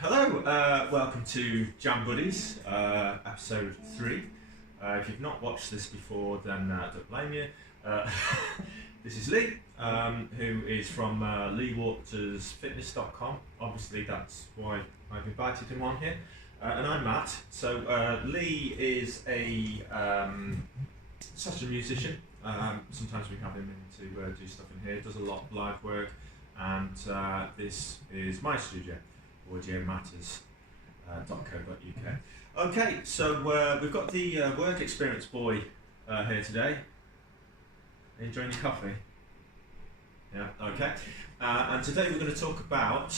Hello, welcome to JamBuddies, episode 3. If you've not watched this before, then don't blame you. This is Lee, who is from LeeWatersFitness.com. Obviously, that's why I've invited him on here. And I'm Matt. So Lee is such a musician. Sometimes we have him in to do stuff in here. Does a lot of live work, and this is my studio, audiomatters.co.uk. Okay, so we've got the work experience boy here today. Enjoying your coffee? Yeah. Okay. And today we're going to talk about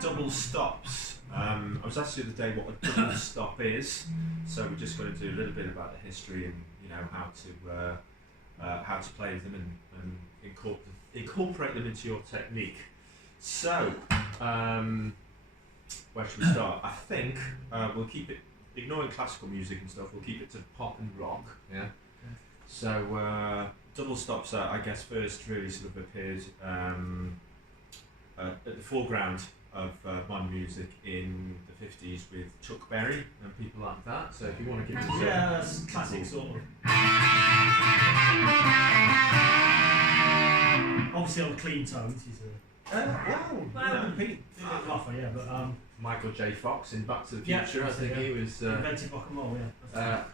double stops. I was asked the other day what a double stop is, so we're just going to do a little bit about the history and how to play them and incorporate them into your technique. So, where should we start? I think we'll keep it, ignoring classical music and stuff, we'll keep it to pop and rock. Yeah. Okay. So double stops, I guess, first really sort of appeared at the foreground of modern music in the 50s with Chuck Berry and people like that. So if you want to give us that's classic sort of. Obviously on clean tones, he's a. Michael J. Fox in Back to the Future, yeah, I think he was. Invented rock and roll, yeah.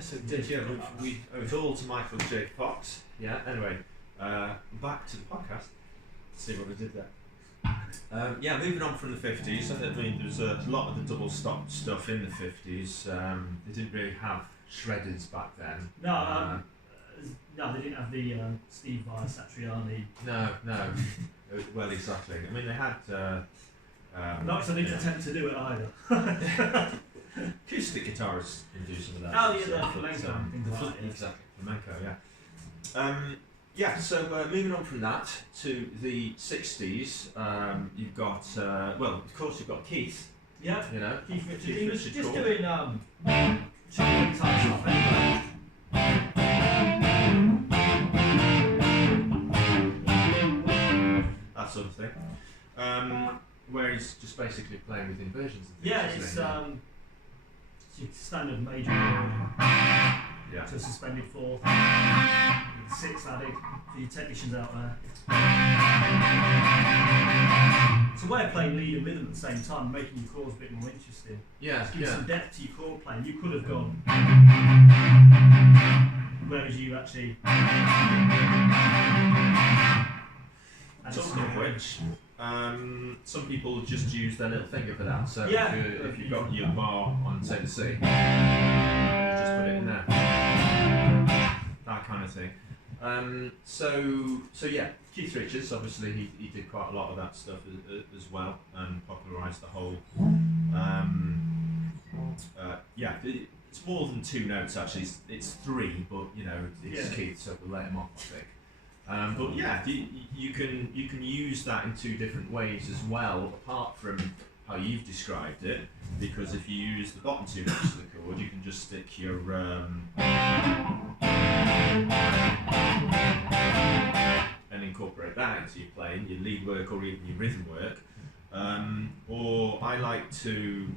So we did, yeah. We owe it all to Michael J. Fox. Yeah, anyway, back to the podcast. Let's see what we did there. Moving on from the 50s, I mean, there's a lot of the double stop stuff in the 50s. They didn't really have shredders back then. No, they didn't have the Steve Vai, Satriani. No. Well, exactly. I mean, they had. Not so they didn't attempt to do it either. Acoustic guitarists can do some of that. Oh, yeah, the flamenco and things like that. Exactly, flamenco, yeah. So moving on from that to the 60s, you've got, of course you've got Keith. Yeah, Keith Richards. He was just cool. doing type stuff anyway. That sort of thing. Where he's just basically playing with inversions and things. Yeah, it's your standard major chord to a suspended fourth, 6 added for your technicians out there. It's a way of playing lead and rhythm at the same time, making your chords a bit more interesting. Yeah, give some depth to your chord playing. You could have gone, whereas you actually. Talking of which, some people just use their little finger for that. So if you've got your bar on say the C, you just put it in there. That kind of thing. Keith Richards, obviously he did quite a lot of that stuff as well and popularised the whole. It's more than 2 notes actually. It's 3, but it's Keith, so we'll let him off, I think. You can use that in 2 different ways as well, apart from how you've described it. Because if you use the bottom 2 notes of the chord, you can just stick your and incorporate that into your playing, your lead work or even your rhythm work. Or I like to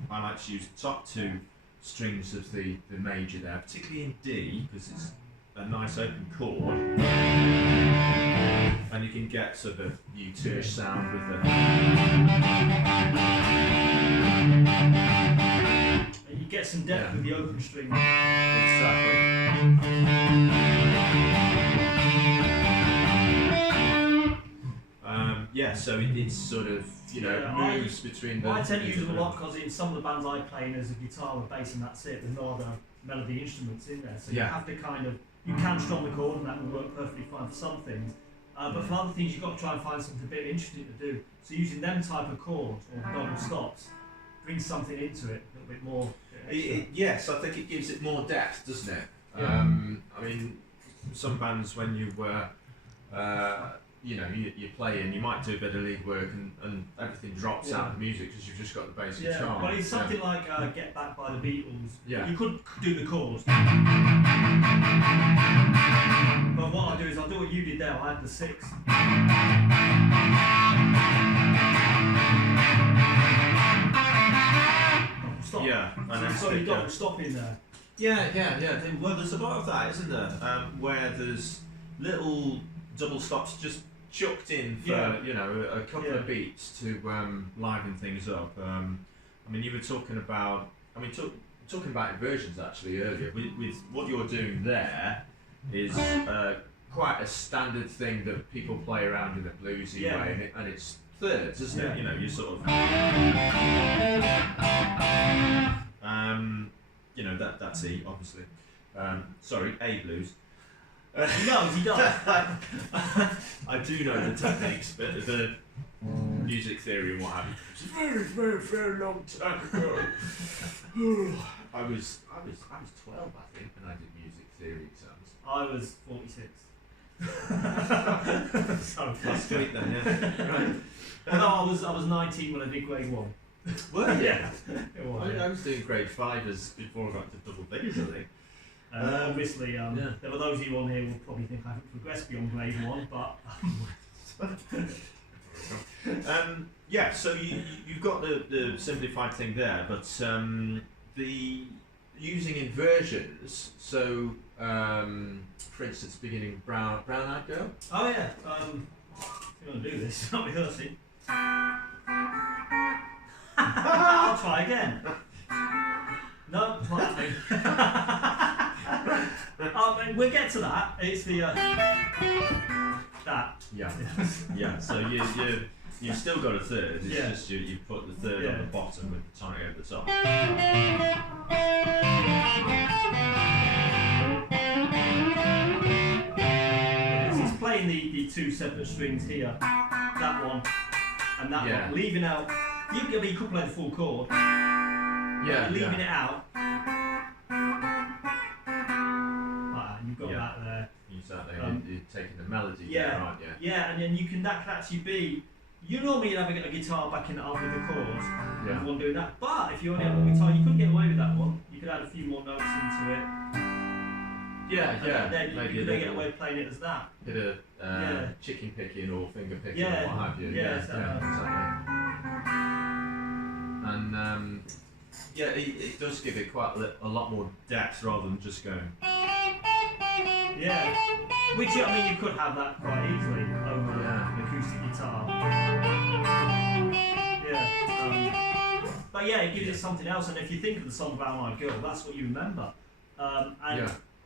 use the top 2 strings of the major there, particularly in D, because it's a nice open chord, and you can get sort of U2-ish sound with the. And you get some depth with the open string. Exactly. So it's sort of moves between the. I tend to use them a lot because in some of the bands I play in, there's a guitar and bass and that's it. There's no other melody instruments in there, so you have to you can strum the chord and that will work perfectly fine for some things. But for other things, you've got to try and find something a bit interesting to do. So using them type of chords or double stops brings something into it a little bit more. Yes, I think it gives it more depth, doesn't it? Yeah. I mean, some bands when you you play and you might do a bit of lead work and everything drops out of the music because you've just got the bass guitar. But it's something like Get Back by the Beatles. Yeah. You could do the chords. But what I'll do is I'll do what you did there. I had the 6. Sorry, double stop in there. Yeah. Well, there's a lot of that, isn't there? Where there's little double stops just chucked in for a couple of beats to liven things up. I mean, you were talking about talking about inversions actually earlier. With what you're doing there is quite a standard thing that people play around in a bluesy way, and it's thirds, isn't it? You know, you sort of that's E, obviously. Sorry, A blues. He does. I do know the techniques, but the music theory and what have you. It's a very, very, very long time ago. I was 12, I think, when I did music theory exams. I was 46. So last week then, yeah. Right. No, I was 19 when I did grade 1. Were you? Yeah. It was, I was doing grade 5 before I got to double figures, I think. Obviously, there were those of you on here who will probably think I haven't progressed beyond grade 1, but so you've got the simplified thing there, but the using inversions. So, for instance, beginning Brown Eyed Girl. Oh yeah. If you want to do this, not rehearsing. I'll try again. No, it's not happening. We'll get to that. It's the that. Yeah. So you've still got a third. It's just you put the third on the bottom with the tonic over the top. It's playing the two separate strings here. That one and that one. Leaving out. You could play the full chord. Leaving it out. You've got that there. Exactly. You're taking the melody there, aren't you? Yeah, and then that can actually be. You normally have a guitar backing it up with the chords. Yeah. One doing that. But if you only have one guitar, you couldn't get away with that one. You could add a few more notes into it. Yeah. Then you could get away with playing it as that. Bit of chicken picking or finger picking or what have you. Exactly. And it does give it quite a lot more depth rather than just going. Yeah, which I mean you could have that quite easily over an acoustic guitar. But it gives it something else. And if you think of the song Brown Eyed Girl, that's what you remember.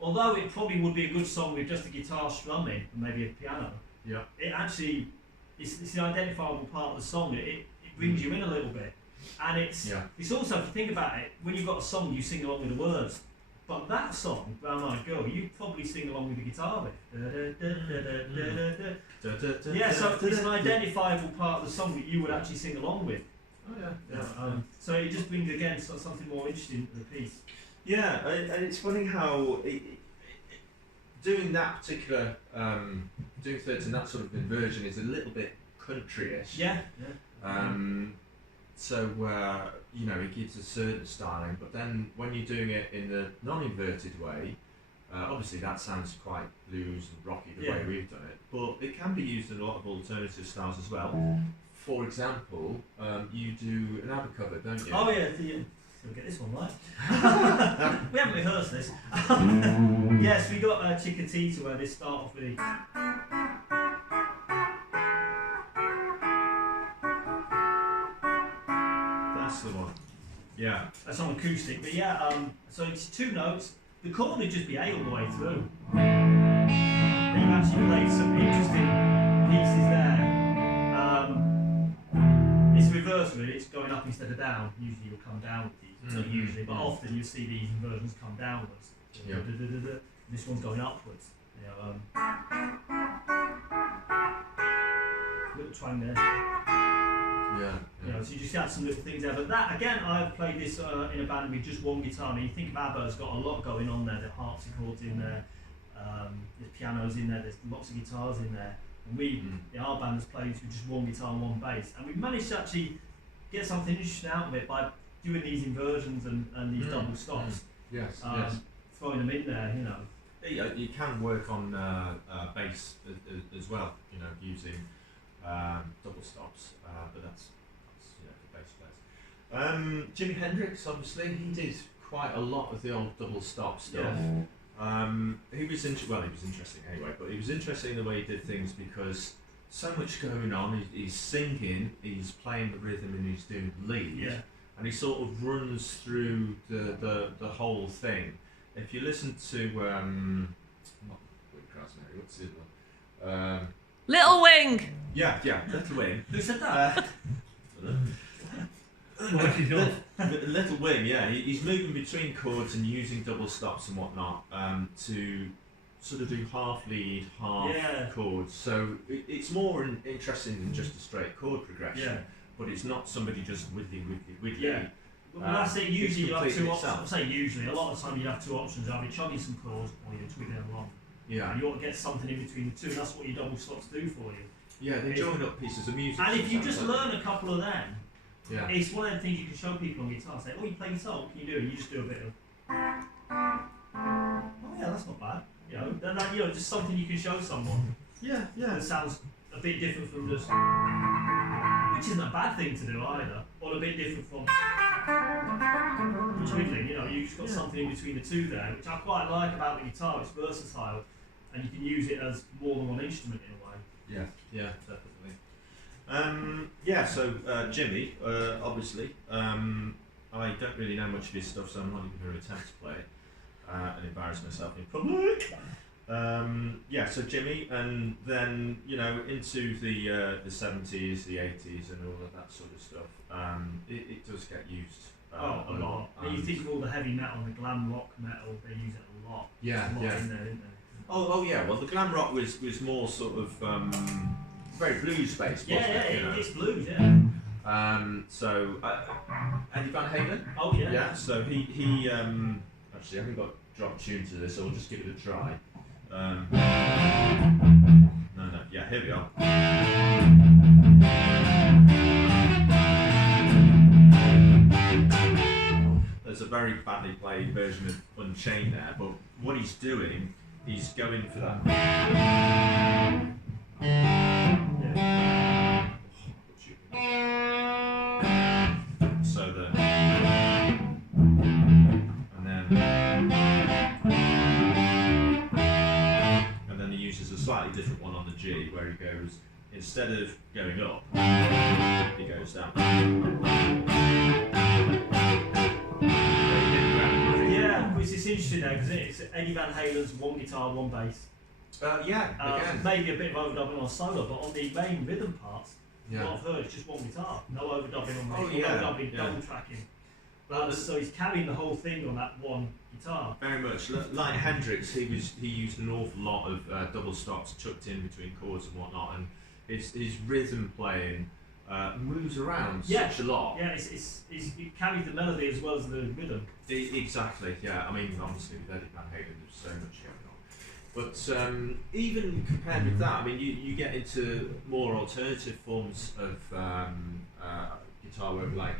Although it probably would be a good song with just a guitar strumming and maybe a piano, it actually it's the identifiable part of the song. It brings you in a little bit, and it's also, if you think about it, when you've got a song, you sing along with the words. But that song, Brown Eyed Girl, you probably sing along with the guitar with. So it's an identifiable part of the song that you would actually sing along with. So it just brings again something more interesting to the piece. Yeah, and it's funny how doing that particular doing thirds and that sort of inversion is a little bit countryish. So it gives a certain styling, but then when you're doing it in the non-inverted way, obviously that sounds quite blues and rocky the way we've done it, but it can be used in a lot of alternative styles as well. For example, you do an ABBA cover, don't you? Oh yeah, we'll get this one right. We haven't rehearsed this. Yes, we got Chickatita where they start off with That's the one. Yeah. That's on acoustic, but so it's two notes. The chord would just be A all the way through. Then you actually played some interesting pieces there. It's reverse really, it's going up instead of down. Usually you'll come down with these, not usually, but often you see these inversions come downwards. This one's going upwards. Little twang there. So you just add some little things there. But that, again, I've played this in a band with just one guitar. I mean, you think of ABBA's got a lot going on there. There's harpsichords in there, there's pianos in there, there's lots of guitars in there. And our band has played with just one guitar and one bass. And we've managed to actually get something interesting out of it by doing these inversions and these double stops. Throwing them in there, You can work on bass as well, using double stops, but that's for bass Jimi Hendrix, obviously, he did quite a lot of the old double stop stuff. He was interesting anyway, but he was interesting in the way he did things because so much going on. He's singing, he's playing the rhythm, and he's doing lead, and he sort of runs through the whole thing. If you listen to what's the other one? Little Wing. Yeah, Little Wing. Who said that? Little Wing, yeah. He's moving between chords and using double stops and whatnot to sort of do half lead, half chords. So it's more interesting than just a straight chord progression. But it's not somebody just widdly. Yeah. When I say usually you have two options, I say usually, a lot of the time you have two options, either chugging some chords or you're twiddling along. Yeah. And you ought to get something in between the two, and that's what your double stops do for you. Yeah, they join up pieces of music. And if you just learn a couple of them, yeah, it's one of the things you can show people on guitar. Say, oh, you play guitar, what can you do? And you just do a bit of, oh yeah, that's not bad. You know, then that, just something you can show someone. Yeah. That sounds a bit different from just, which isn't a bad thing to do either, or a bit different from twiddling. You've just got something in between the two there, which I quite like about the guitar. It's versatile, and you can use it as more than one instrument in a way. Yeah, definitely. So Jimmy, obviously, I don't really know much of his stuff, so I'm not even going to attempt to play it and embarrass myself in public. So Jimmy, and then into the 70s, the 80s, and all of that sort of stuff. It does get used a lot. And you think of all the heavy metal and the glam rock metal, they use it a lot. Yeah, There's a lot in there, isn't there? Oh yeah. Well, the glam rock was more sort of very blues based. It's blues. Yeah. So Eddie Van Halen. Oh yeah. Yeah. So he actually I haven't got drop tune to this, so we'll just give it a try. No. Yeah. Here we are. There's a very badly played version of Unchained there, but what he's doing, he's going for that. So and then he uses a slightly different one on the G, where he goes, instead of going up, he goes down. It's interesting though, because it's Eddie Van Halen's one guitar, one bass. Again. Maybe a bit of overdubbing on solo, but on the main rhythm parts, what I've heard is just one guitar, no overdubbing on overdubbing, double tracking. So he's carrying the whole thing on that one guitar. Very much like Hendrix, he used an awful lot of double stops chucked in between chords and whatnot, and his rhythm playing moves around such a lot. Yeah, it carries the melody as well as the rhythm. Exactly. Yeah, I mean, obviously with Eddie Van Halen, there's so much going on. But even compared with that, I mean, you get into more alternative forms of guitar work, like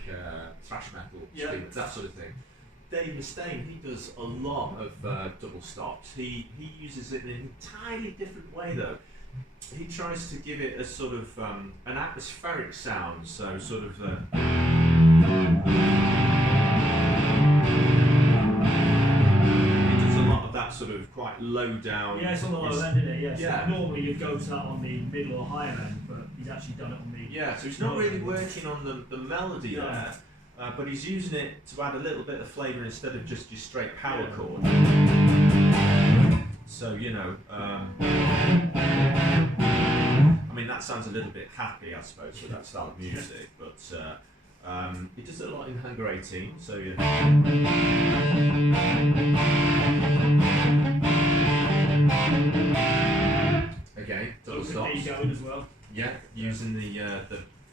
thrash metal, that sort of thing. Dave Mustaine, he does a lot of double stops. He uses it in an entirely different way, though. He tries to give it a sort of an atmospheric sound, so sort of that sort of quite low down. Yeah, it's on the low end, isn't it? Yeah. So normally you'd go to that on the middle or higher end, but he's actually done it on the. Yeah, so he's not really working on the melody there, but he's using it to add a little bit of flavour instead of just your straight power chord. So I mean that sounds a little bit happy, I suppose, with that style of music, but he does it a lot in Hangar 18, so again, double stops. Going as well. Yeah, using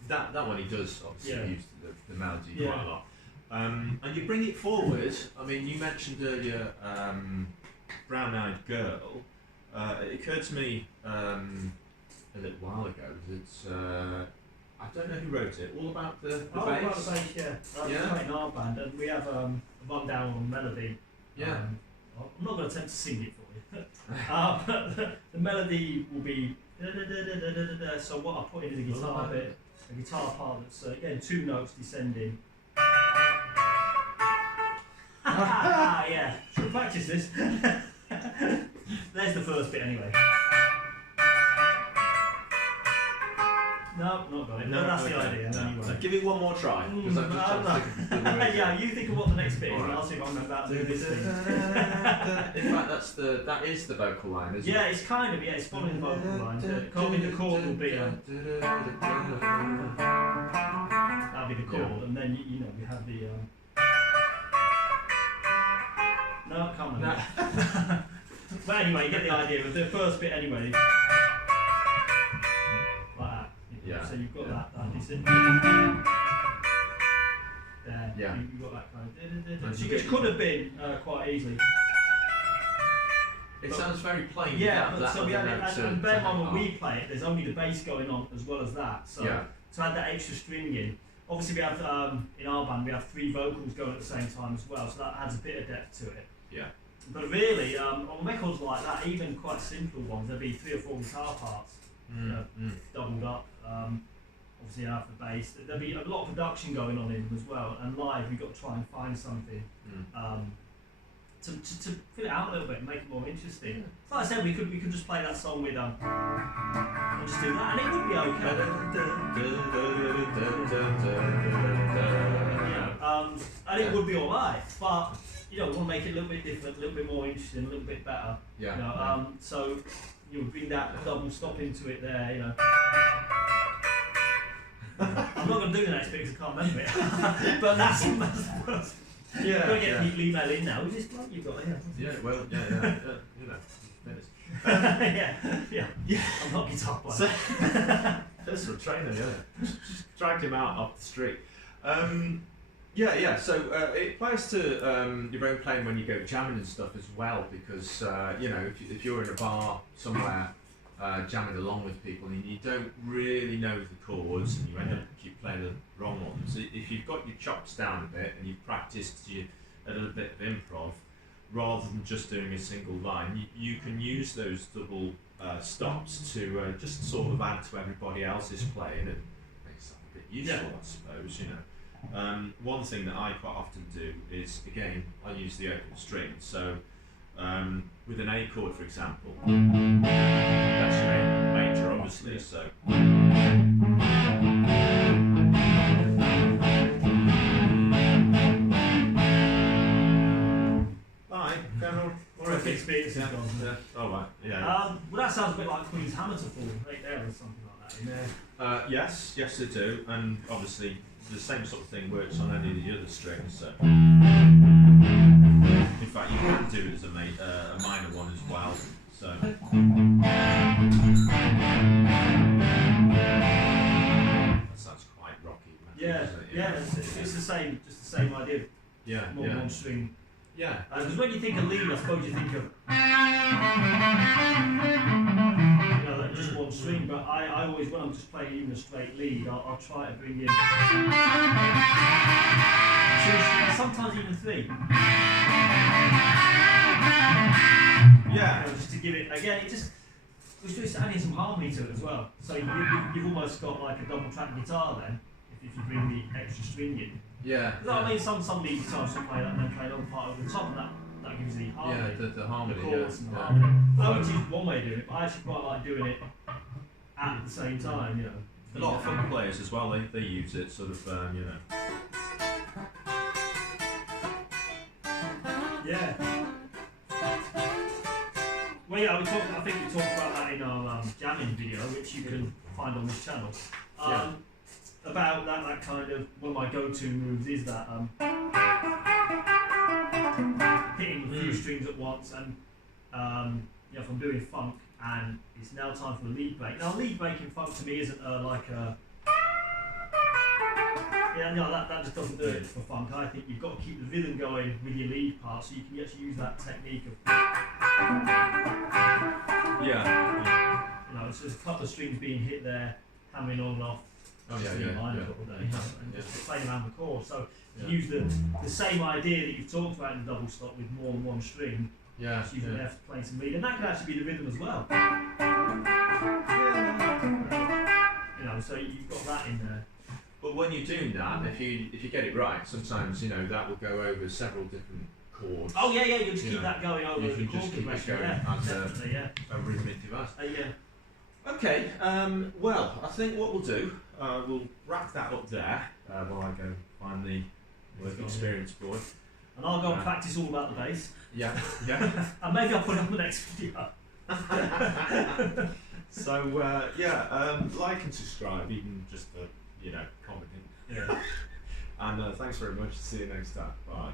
that one he does obviously use the melody quite a lot. And you bring it forward. I mean, you mentioned earlier Brown Eyed Girl. It occurred to me a little while ago that I don't know who wrote it. All about the bass. About the bass, yeah. Playing our band, and we have a rundown on melody. Yeah. I'm not going to attempt to sing it for you. But the melody will be so what I put in is a guitar bit, a guitar part that's again two notes descending. Yeah. Should we practice this? There's the first bit anyway. No, not got it. No, that's the idea. No, you won't. Give it one more try. Because I'm just trying to think of the words. Yeah, you think of what the next bit is, All and right. I'll see if I remember how to do this thing. In fact, that is the vocal line, isn't Yeah, it? it's kind of, it's following the vocal line. The chord will be, that'll be the chord, and then, you know, we have the, no, I can't remember. But anyway, you get the idea of the first bit anyway. Like that. Yeah. So you've got that decent. There. Yeah. You've got that kind of. And you Which get- could have been quite easily. It sounds very plain. Yeah, without but so we other had it, notes and to bear in mind hang when on. we play it, there's only the bass going on as well as that. So Yeah. to add that extra string in, obviously we have in our band we have 3 vocals going at the same time as well, so that adds a bit of depth to it. Yeah. But really, on records like that, even quite simple ones, there'll be 3 or 4 guitar parts doubled up. Obviously after bass, there'll be a lot of production going on in them as well. And live, we've got to try and find something to fill it out a little bit and make it more interesting. So like I said, we could just play that song with and just do that, and it would be okay. And it would be alright, but you know, we want to make it a little bit different, a little bit more interesting, a little bit better. Yeah. You know, so you know, bring that double stop into it there. You know. I'm not going to do the next bit because I can't remember it. But that's the worst. Yeah. Got to get people email in now. Is this bloke you've got here? Yeah. Well. Yeah. You know. Yeah. I'm not guitar player. So, personal trainer. Yeah. Just dragged him out off the street. Yeah. So it applies to your own playing when you go jamming and stuff as well, because you know, if you're in a bar somewhere jamming along with people and you don't really know the chords and you end up keep playing the wrong ones, if you've got your chops down a bit and you've practiced a little bit of improv rather than just doing a single line, you can use those double stops to just sort of add to everybody else's playing and make something a bit useful, I suppose, you know. One thing that I quite often do is, again, I use the open string. So with an A chord, for example, that's your A major, obviously. So hi, Cameron. Already experience is gone. Yeah. Oh right. Yeah. Well, that sounds a bit like Queen's Hammer to fall right there or something like that in there. Yes, they do, and obviously the same sort of thing works on any of the other strings. So, in fact, you can do it as a minor one as well. So, that sounds quite rocky. Yeah, doesn't it? yeah, it's the same, just the same idea. Yeah. More than one string. Yeah. Because when you think of lead, I suppose you think of like just one string. But I always, when I'm just playing even a straight lead, I'll try to bring in 2 strings, sometimes even 3. Yeah. You know, just to give it again, it's adding some harmony to it as well. So you've almost got like a double track guitar then, if you bring the extra string in. Yeah. I mean, some lead guitars will play that and then play another part over the top, and that gives the harmony. Yeah, the harmony. The chords and the yeah. harmony. I would choose one way of doing it, but I actually quite like doing it at the same time, you know. A lot of funk players as well, they use it sort of, you know. Yeah. Well, yeah, I think we talked about that in our jamming video, which you can find on this channel. About that kind of, one of my go-to moves is that hitting a few strings at once, and you know, if I'm doing funk and it's now time for the lead break. Now, lead break in funk to me isn't like a that just doesn't do it for funk. I think you've got to keep the rhythm going with your lead part, so you can actually use that technique of Yeah. you know, it's just a couple of strings being hit there, hammering on and off. Oh, Just yeah, in yeah, minor yeah. chord there, you know, and just playing around the chord. So Yeah. use the same idea that you've talked about in the double stop with more than one string. Yeah. Just use the left playing some lead, and that could actually be the rhythm as well. You know, so you've got that in there. But when you're doing that, if you get it right, sometimes, you know, that will go over several different chords. Oh yeah, you just keep that going over You the can chord just keep it progression. going Yeah, as definitely, yeah. a rhythmic device. Yeah. Okay, well, I think what we'll do, we'll wrap that up there while I go find the work experience boy. And I'll go and practice all about the bass. Yeah. And maybe I'll put it on the next video. So, like and subscribe, even just for, commenting. Yeah. And thanks very much. See you next time. Bye.